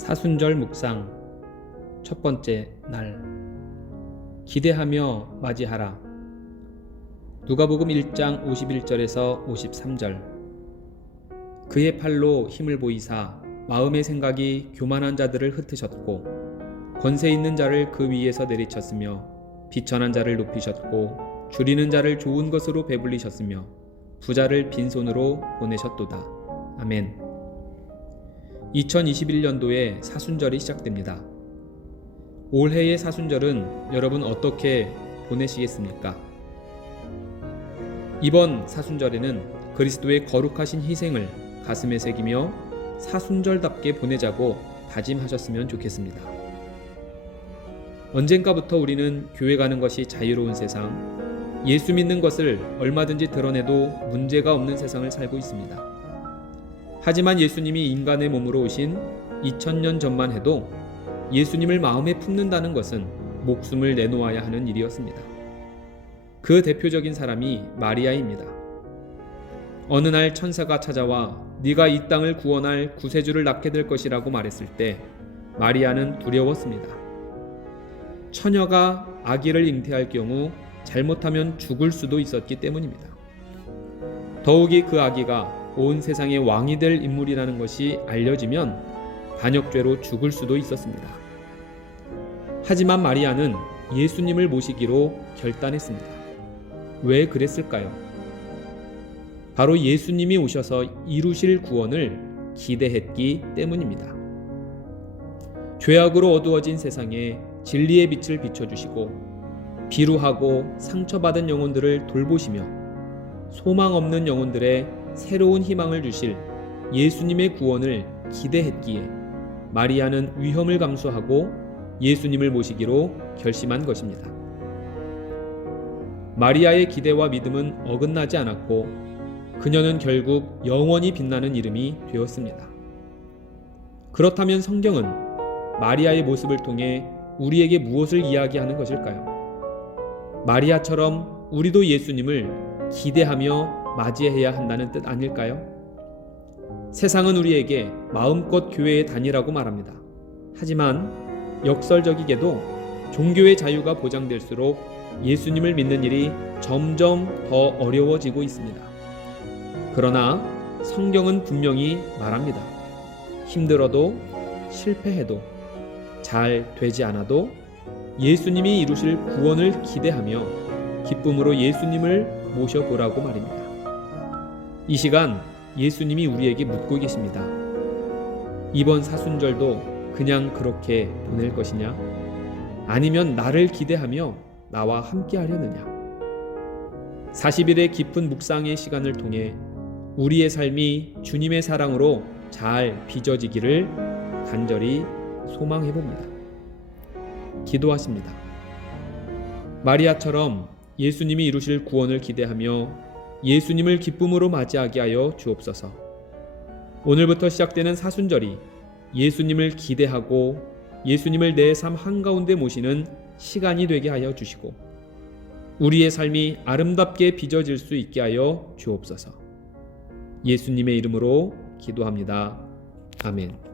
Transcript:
사순절 묵상 첫 번째 날. 기대하며 맞이하라. 누가복음 1장 51절에서 53절. 그의 팔로 힘을 보이사 마음의 생각이 교만한 자들을 흩으셨고 권세 있는 자를 그 위에서 내리쳤으며 비천한 자를 높이셨고 줄이는 자를 좋은 것으로 배불리셨으며 부자를 빈손으로 보내셨도다. 아멘. 2021년도에 사순절이 시작됩니다. 올해의 사순절은 여러분 어떻게 보내시겠습니까? 이번 사순절에는 그리스도의 거룩하신 희생을 가슴에 새기며 사순절답게 보내자고 다짐하셨으면 좋겠습니다. 언젠가부터 우리는 교회 가는 것이 자유로운 세상, 예수 믿는 것을 얼마든지 드러내도 문제가 없는 세상을 살고 있습니다. 하지만 예수님이 인간의 몸으로 오신 2000년 전만 해도 예수님을 마음에 품는다는 것은 목숨을 내놓아야 하는 일이었습니다. 그 대표적인 사람이 마리아입니다. 어느 날 천사가 찾아와 네가 이 땅을 구원할 구세주를 낳게 될 것이라고 말했을 때 마리아는 두려웠습니다. 처녀가 아기를 잉태할 경우 잘못하면 죽을 수도 있었기 때문입니다. 더욱이 그 아기가 온 세상의 왕이 될 인물이라는 것이 알려지면 반역죄로 죽을 수도 있었습니다. 하지만 마리아는 예수님을 모시기로 결단했습니다. 왜 그랬을까요? 바로 예수님이 오셔서 이루실 구원을 기대했기 때문입니다. 죄악으로 어두워진 세상에 진리의 빛을 비춰주시고 비루하고 상처받은 영혼들을 돌보시며 소망 없는 영혼들의 새로운 희망을 주실 예수님의 구원을 기대했기에 마리아는 위험을 감수하고 예수님을 모시기로 결심한 것입니다. 마리아의 기대와 믿음은 어긋나지 않았고 그녀는 결국 영원히 빛나는 이름이 되었습니다. 그렇다면 성경은 마리아의 모습을 통해 우리에게 무엇을 이야기하는 것일까요? 마리아처럼 우리도 예수님을 기대하며 맞이해야 한다는 뜻 아닐까요? 세상은 우리에게 마음껏 교회에 다니라고 말합니다. 하지만 역설적이게도 종교의 자유가 보장될수록 예수님을 믿는 일이 점점 더 어려워지고 있습니다. 그러나 성경은 분명히 말합니다. 힘들어도 실패해도 잘 되지 않아도 예수님이 이루실 구원을 기대하며 기쁨으로 예수님을 모셔보라고 말입니다. 이 시간 예수님이 우리에게 묻고 계십니다. 이번 사순절도 그냥 그렇게 보낼 것이냐? 아니면 나를 기대하며 나와 함께 하려느냐? 40일의 깊은 묵상의 시간을 통해 우리의 삶이 주님의 사랑으로 잘 빚어지기를 간절히 소망해봅니다. 기도하십니다. 마리아처럼 예수님이 이루실 구원을 기대하며 예수님을 기쁨으로 맞이하게 하여 주옵소서. 오늘부터 시작되는 사순절이 예수님을 기대하고 예수님을 내 삶 한가운데 모시는 시간이 되게 하여 주시고 우리의 삶이 아름답게 빚어질 수 있게 하여 주옵소서. 예수님의 이름으로 기도합니다. 아멘.